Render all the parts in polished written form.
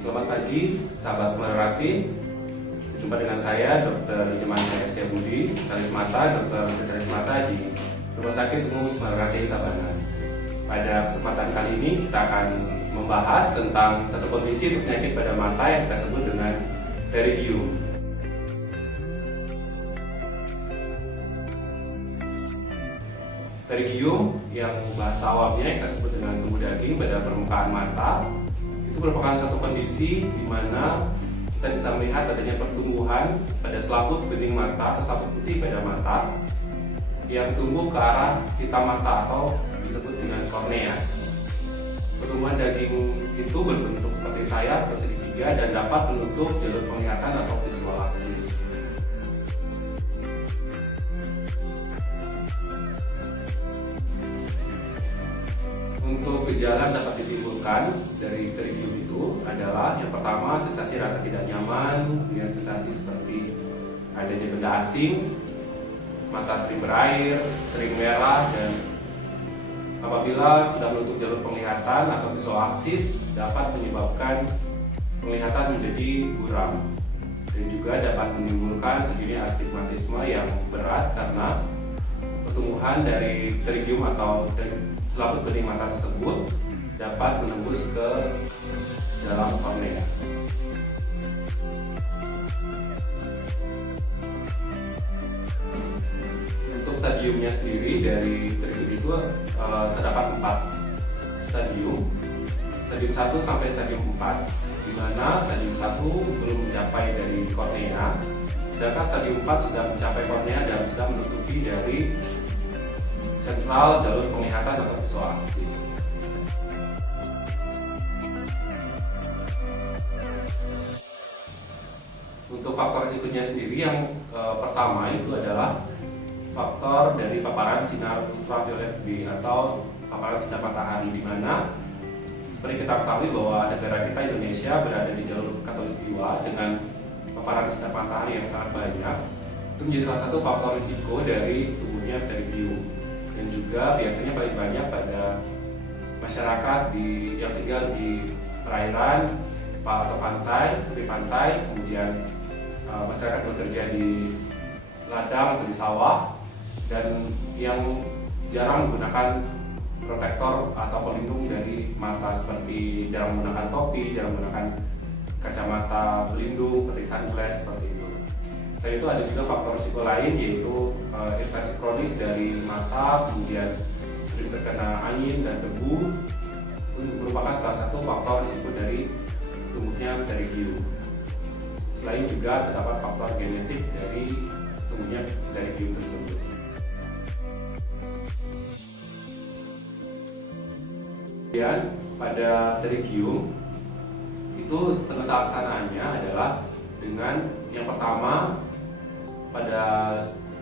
Selamat pagi, sahabat Semarati. Jumpa dengan saya, Dr. Jemanda S. Budi, spesialis mata, dokter spesialis mata di Rumah Sakit Umum Semarati, Tabanan. Pada kesempatan kali ini kita akan membahas tentang satu kondisi penyakit pada mata yang kita sebut dengan pterygium. Pterygium yang bahasa awamnya kita sebut dengan tubuh daging pada permukaan mata itu merupakan suatu kondisi di mana kita bisa melihat adanya pertumbuhan pada selaput bening mata atau selaput putih pada mata yang tumbuh ke arah pita mata atau disebut dengan kornea. Pertumbuhan daging itu berbentuk seperti sayap atau segitiga dan dapat menutup jalur penglihatan atau visual axis. Untuk gejala dapat ditimbulkan dari pterygium itu adalah yang pertama sensasi rasa tidak nyaman, kemudian sensasi seperti adanya benda asing, mata sering berair, sering merah, dan apabila sudah menutup jalur penglihatan atau visual axis dapat menyebabkan penglihatan menjadi buram dan juga dapat menimbulkan terjadinya astigmatisme yang berat karena pertumbuhan dari pterygium atau selaput bening mata tersebut dapat menembus ke dalam kornea. Untuk stadiumnya sendiri dari pterygium itu terdapat 4 stadium. Stadium 1 sampai stadium 4, di mana stadium 1 belum mencapai dari kornea, sedangkan stadium 4 sudah mencapai kornea dan sudah menutupi dari sentral jalur penglihatan atau visual axis. Untuk faktor risikonya sendiri yang pertama itu adalah faktor dari paparan sinar ultraviolet B atau paparan sinar matahari, di mana seperti kita ketahui bahwa negara kita Indonesia berada di jalur khatulistiwa dengan paparan sinar matahari yang sangat banyak. Itu menjadi salah satu faktor risiko dari tumbuhnya pterygium. Dan juga biasanya paling banyak pada masyarakat yang tinggal di perairan atau pantai, tepi pantai, kemudian masyarakat bekerja di ladang atau di sawah, dan yang jarang menggunakan protektor atau pelindung dari mata seperti jarang menggunakan topi, jarang menggunakan kacamata pelindung seperti sunglass seperti itu. Dan itu ada juga faktor risiko lain yaitu infeksi kronis dari mata, kemudian sering terkena angin dan debu, itu merupakan salah satu faktor risiko dari tumbuhnya pterygium. Selain juga terdapat faktor genetik dari tumbuhnya pterygium tersebut. Kemudian pada pterygium itu penata laksanaannya adalah dengan yang pertama, pada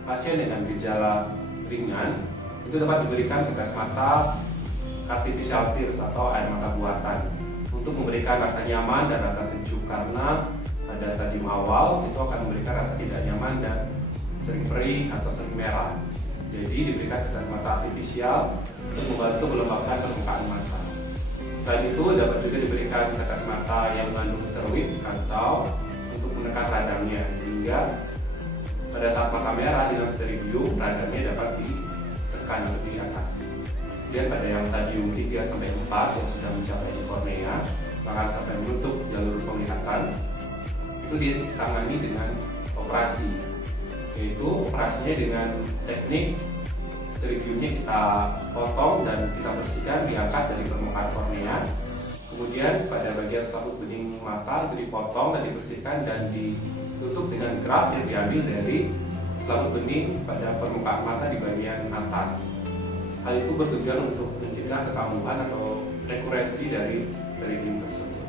pasien dengan gejala ringan itu dapat diberikan tetes mata artificial tears atau air mata buatan untuk memberikan rasa nyaman dan rasa sejuk, karena pada stadium awal itu akan memberikan rasa tidak nyaman dan sering perih atau sering merah. Jadi diberikan tetes mata artifisial untuk membantu melembabkan permukaan mata. Selain itu dapat juga diberikan tetes mata yang mengandung steroid atau untuk menekan radangnya, sehingga pada saat mata merah dengan pterygium radangnya dapat ditekan atau diatasi. Kemudian pada yang stadium 3 sampai 4 yang sudah mencapai kornea bahkan sampai menutup jalur penglihatan, itu ditangani dengan operasi, yaitu operasinya dengan teknik pterygiumnya kita potong dan kita bersihkan, diangkat dari permukaan kornea. Kemudian pada bagian selaput bening mata itu dipotong dan dibersihkan dan ditutup dengan graft yang diambil dari selaput bening pada permukaan mata di bagian atas. Hal itu bertujuan untuk mencegah kekambuhan atau rekurensi dari pterygium tersebut.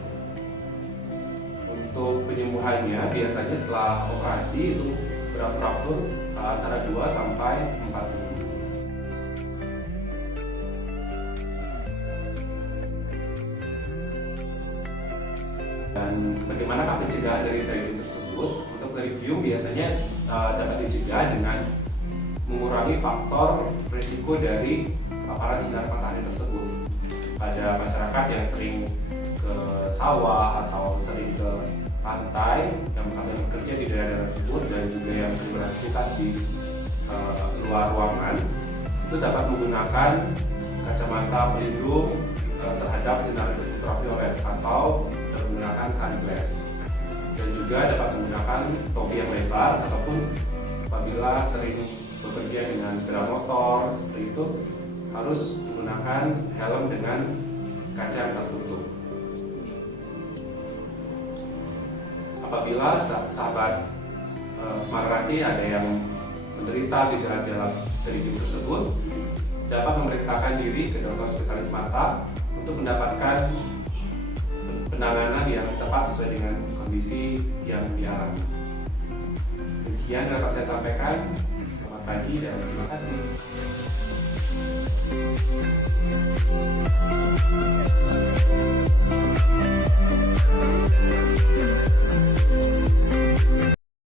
Untuk penyembuhannya biasanya setelah operasi itu berangsur-angsur antara 2 sampai 4 minggu. Dan bagaimana pencegahan dari pterygium tersebut? Untuk pterygium biasanya dapat dicegah dengan mengurangi faktor risiko dari paparan sinar matahari tersebut. Pada masyarakat yang sering ke ke sawah atau sering ke pantai yang bekerja di daerah tersebut dan juga yang sering beraktivitas di luar ruangan itu dapat menggunakan kacamata pelindung terhadap sinar ultraviolet atau menggunakan sunglass, dan juga dapat menggunakan topi yang lebar ataupun apabila sering bekerja dengan sepeda motor seperti itu harus menggunakan helm dengan kaca yang tertutup. Apabila sahabat Smartati ada yang menderita gejala-gejala terigium tersebut, dapat memeriksakan diri ke dokter spesialis mata untuk mendapatkan penanganan yang tepat sesuai dengan kondisi yang dialami. Demikian dapat saya sampaikan. Selamat pagi dan terima kasih.